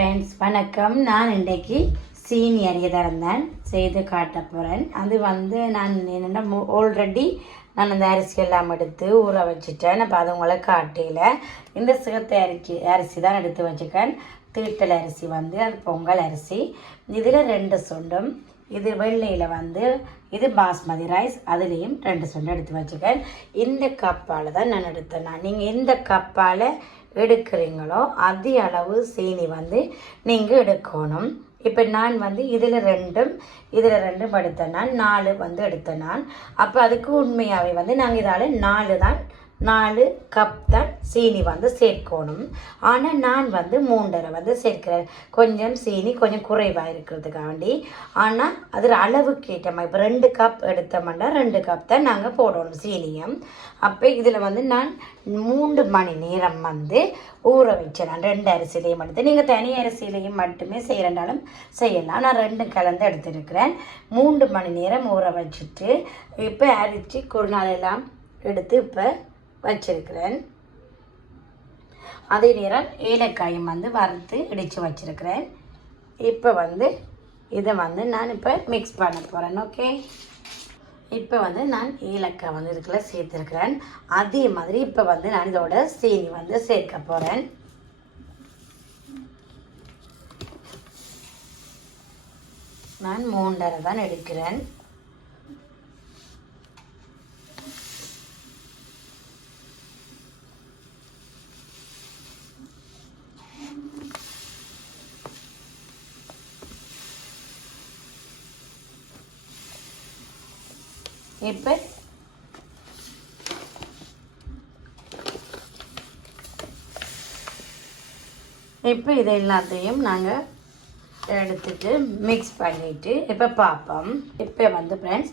Friends வணக்கம். நான் இன்றைக்கு சீனி அறிய திறந்தேன் செய்து காட்ட போகிறேன் அது வந்து நான் என்னென்னா ஆல்ரெடி நான் அந்த அரிசி எல்லாம் எடுத்து ஊற வச்சுட்டேன். அப்போ அது உங்களை காட்டையில் இந்த சிகத்தை அரிசி அரிசி தான் எடுத்து வச்சுக்கேன். தீட்டல் அரிசி வந்து அது பொங்கல் அரிசி. இதில் ரெண்டு சுண்டும் இது வெள்ளையில் வந்து இது பாஸ்மதி ரைஸ். அதுலேயும் ரெண்டு சுண்டு எடுத்து வச்சுக்கேன். இந்த கப்பால் தான் நான் எடுத்தேன். நான் நீங்கள் இந்த கப்பால் எடுக்கிறீங்களோ அதே அளவு சீனி வந்து நீங்கள் எடுக்கணும். இப்போ நான் வந்து இதில் ரெண்டும் இதில் ரெண்டும் எடுத்த நான் நாலு வந்து எடுத்த நான். அப்போ அதுக்கு உண்மையாகவே வந்து நாங்கள் இதால் நாலு தான் நாலு கப் தான் சீனி வந்து சேர்க்கணும். ஆனால் நான் வந்து மூன்றரை வந்து சேர்க்கிறேன். கொஞ்சம் சீனி கொஞ்சம் குறைவாக இருக்கிறதுக்காண்டி. ஆனால் அது அளவுக்கு ஏற்றமா இப்போ ரெண்டு கப் எடுத்தோம்னா ரெண்டு கப் தான் நாங்கள் போடணும் சீனியும் அப்போ இதில் வந்து நான் மூன்று மணி நேரம் வந்து ஊற வச்சிடலாம் ரெண்டு அரிசியிலையும் எடுத்து நீங்கள் தனி அரிசியிலையும் மட்டுமே செய்கிறனாலும் செய்யலாம். நான் ரெண்டு கலந்து எடுத்துருக்கிறேன். மூன்று மணி நேரம் ஊற வச்சுட்டு இப்போ அரிச்சு குறுநாளெல்லாம் எடுத்து இப்போ வச்சிருக்கிறேன். அதே நேரம் ஏலக்காயும் வந்து வறுத்து இடித்து வச்சிருக்கிறேன். இப்போ வந்து இதை வந்து நான் இப்போ மிக்ஸ் பண்ண போகிறேன் ஓகே இப்போ வந்து நான் ஏலக்காய் வந்து இதுக்குள்ள சேர்த்துருக்கிறேன். அதே மாதிரி இப்போ வந்து நான் இதோட சீனி வந்து சேர்க்க போகிறேன் நான் மூன்றரை தான் எடுக்கிறேன். இப்போ இப்போ இது எல்லாத்தையும் நாங்கள் எடுத்துட்டு மிக்ஸ் பண்ணிவிட்டு இப்போ பார்ப்போம் இப்போ வந்து ஃப்ரெண்ட்ஸ்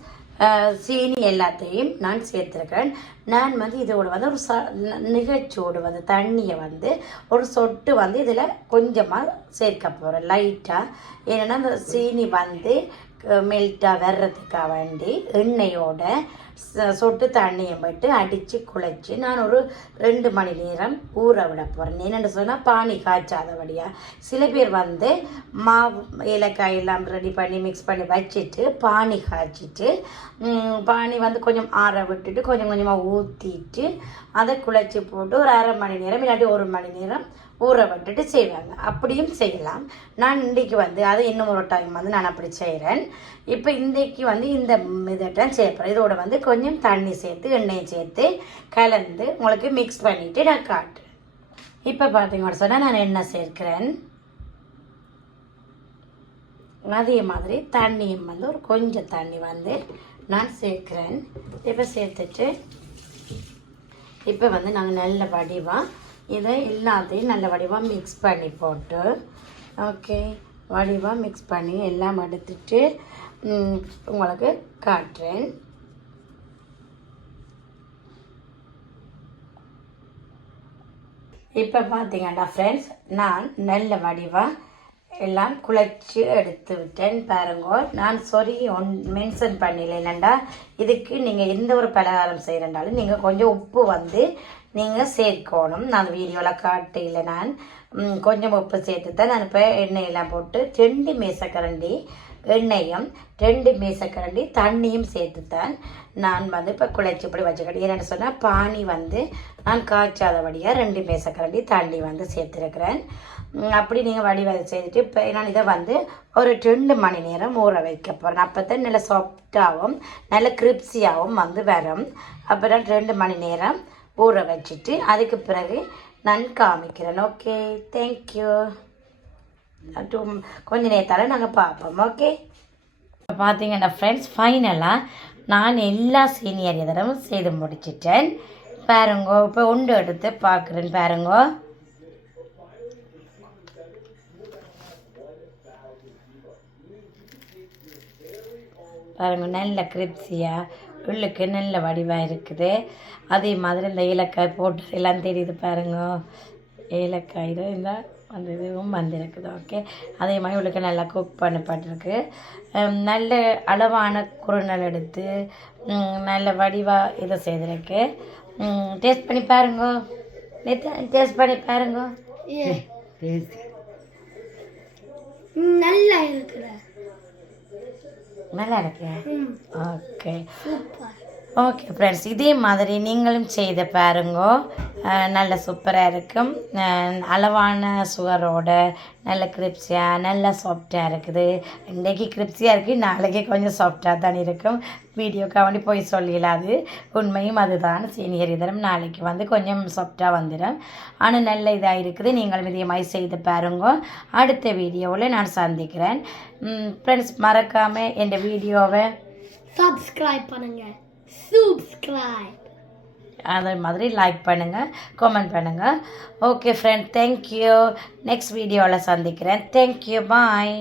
சீனி எல்லாத்தையும் நான் சேர்த்துருக்கிறேன். நான் வந்து இதோட வந்து ஒரு ச ந- நிகழ்ச்சியோடு வந்து தண்ணியை வந்து ஒரு சொட்டு வந்து இதில் கொஞ்சமாக சேர்க்க போகிறேன் லைட்டாக ஏன்னா இந்த சீனி வந்து மெல்ட்டாக வர்றதுக்காக வேண்டி எண்ணெயோட ச- சொட்டு தண்ணியை விட்டு அடித்து குழைச்சி நான் ஒரு ரெண்டு மணி நேரம் ஊற விட போகிறேன் என்னென்னு சொன்னால் பானி காய்ச்சாதபடியாக சில பேர் வந்து மாவு ஏலக்காய் எல்லாம் ரெடி பண்ணி மிக்ஸ் பண்ணி வச்சுட்டு பானி காய்ச்சிட்டு பானி வந்து கொஞ்சம் ஆற விட்டுட்டு கொஞ்சம் கொஞ்சமாக ஊற்றிட்டு அதை குழைச்சி போட்டு ஒரு அரை மணி நேரம் இல்லாட்டி ஒரு மணி நேரம் ஊற விட்டுட்டு செய்வாங்க. அப்படியும் செய்யலாம். நான் இன்றைக்கு வந்து அதை இன்னும் ஒரு டைம் வந்து நான் அப்படி செய்கிறேன் இப்போ இன்றைக்கு வந்து இந்த இதெல்லாம் செய்யப்படுறேன் இதோட வந்து கொஞ்சம் தண்ணி சேர்த்து எண்ணெயை சேர்த்து கலந்து உங்களுக்கு மிக்ஸ் பண்ணிவிட்டு நான் காட்டுறேன். இப்போ பார்த்தீங்கன்னு சொன்னால் நான் எண்ணெய் சேர்க்கிறேன். அதே மாதிரி தண்ணியும் வந்து ஒரு கொஞ்சம் தண்ணி வந்து நான் சேர்க்கிறேன். இப்போ சேர்த்துட்டு இப்போ வந்து நாங்கள் நல்ல வடிவாக இதை எல்லாத்தையும் நல்ல வடிவாக மிக்ஸ் பண்ணி போட்டு ஓகே வடிவாக மிக்ஸ் பண்ணி எல்லாம் எடுத்துட்டு உங்களுக்கு காட்டுறேன். இப்போ பார்த்தீங்கன்னா ஃப்ரெண்ட்ஸ் நான் நல்ல வடிவாக எல்லாம் குழச்சி எடுத்து விட்டேன் பாருங்க. நான் சொரி ஒன் மென்ஷன் பண்ணல. இதுக்கு நீங்கள் எந்த ஒரு பலகாரம் செய்கிறனாலும் நீங்கள் கொஞ்சம் உப்பு வந்து நீங்கள் சேர்க்கணும். நான் வீடியோவில் காட்டையில் நான். கொஞ்சம் உப்பு சேர்த்து தான் நான் இப்போ எண்ணெயெல்லாம் போட்டு ரெண்டு மேசக்கரண்டி எண்ணெயும் ரெண்டு மேசக்கரண்டி தண்ணியும் சேர்த்து தான் நான் வந்து இப்போ குழைச்சி இப்படி வச்சுக்கிட்டேன் என்னென்னு சொன்னால் பானி வந்து நான் காய்ச்சாதபடியாக ரெண்டு மேசக்கரண்டி தண்ணி வந்து சேர்த்துருக்கிறேன். அப்படி நீங்கள் வடிவ செய்துட்டு இப்போ நான் இதை வந்து ஒரு ரெண்டு மணி நேரம் ஊற வைக்க போகிறேன் அப்போ தான் நல்ல சாஃப்டாகவும் நல்ல கிரிப்ஸியாகவும் வந்து வரும். அப்புறம் ரெண்டு மணி நேரம் ஊற வச்சுட்டு அதுக்கு பிறகு நான் காமிக்கிறேன். ஓகே தேங்க்யூ டூ கொஞ்ச நேரத்தால் நாங்கள் பார்ப்போம். ஓகே இப்போ பார்த்தீங்கன்னா ஃப்ரெண்ட்ஸ் ஃபைனலாக நான் எல்லா சீனியர் இதரும் செய்து முடிச்சிட்டேன். பாருங்கோ இப்போ உண்டு எடுத்து பார்க்குறேன் பாருங்கோ. பாருங்க நல்ல கிரிப்ஸியாக உள்ளுக்கு நல்ல வடிவாக இருக்குது. அதே மாதிரி இந்த ஏலக்காய் போட்டு எல்லாம் தெரியுது பாருங்க. ஏலக்காய் இந்த அந்த இதுவும் வந்திருக்குது ஓகே அதே மாதிரி உள்ளுக்கு நல்லா குக் பண்ணப்பட்டிருக்கு நல்ல அளவான குறுநல் எடுத்து நல்ல வடிவாக இதை செய்திருக்கு. டேஸ்ட் பண்ணி பாருங்க. டேஸ்ட் பண்ணி பாருங்க. நல்லா இருக்குது நல்லா இருக்கு ஓகே சூப்பர். ஓகே ஃப்ரெண்ட்ஸ் இதே மாதிரி நீங்களும் செய்து பாருங்க. நல்ல சூப்பராக இருக்கும். அளவான சுகரோட நல்ல கிரிப்ஸியாக நல்ல சாஃப்டாக இருக்குது. இன்றைக்கி கிரிப்ஸியாக இருக்குது நாளைக்கு கொஞ்சம் சாஃப்டாக தான் இருக்கும். வீடியோக்காக வேண்டி போய் சொல்லிடலாது உண்மையும் அதுதான். சீனியர் இதரம் நாளைக்கு வந்து கொஞ்சம் சாஃப்டாக வந்துடும் ஆனால் நல்ல இதாக இருக்குது. நீங்கள் இதே மாதிரி செய்து பாருங்க. அடுத்த வீடியோவில் நான் சந்திக்கிறேன். ஃப்ரெண்ட்ஸ் மறக்காமல் என் வீடியோவை சப்ஸ்கிரைப் பண்ணுங்கள் சப்ஸ்கிரைப் அதே மாதிரி லைக் பண்ணுங்கள் கமெண்ட் பண்ணுங்கள் ஓகே ஃப்ரெண்ட் தேங்க்யூ நெக்ஸ்ட் வீடியோவில் சந்திக்கிறேன். Thank you bye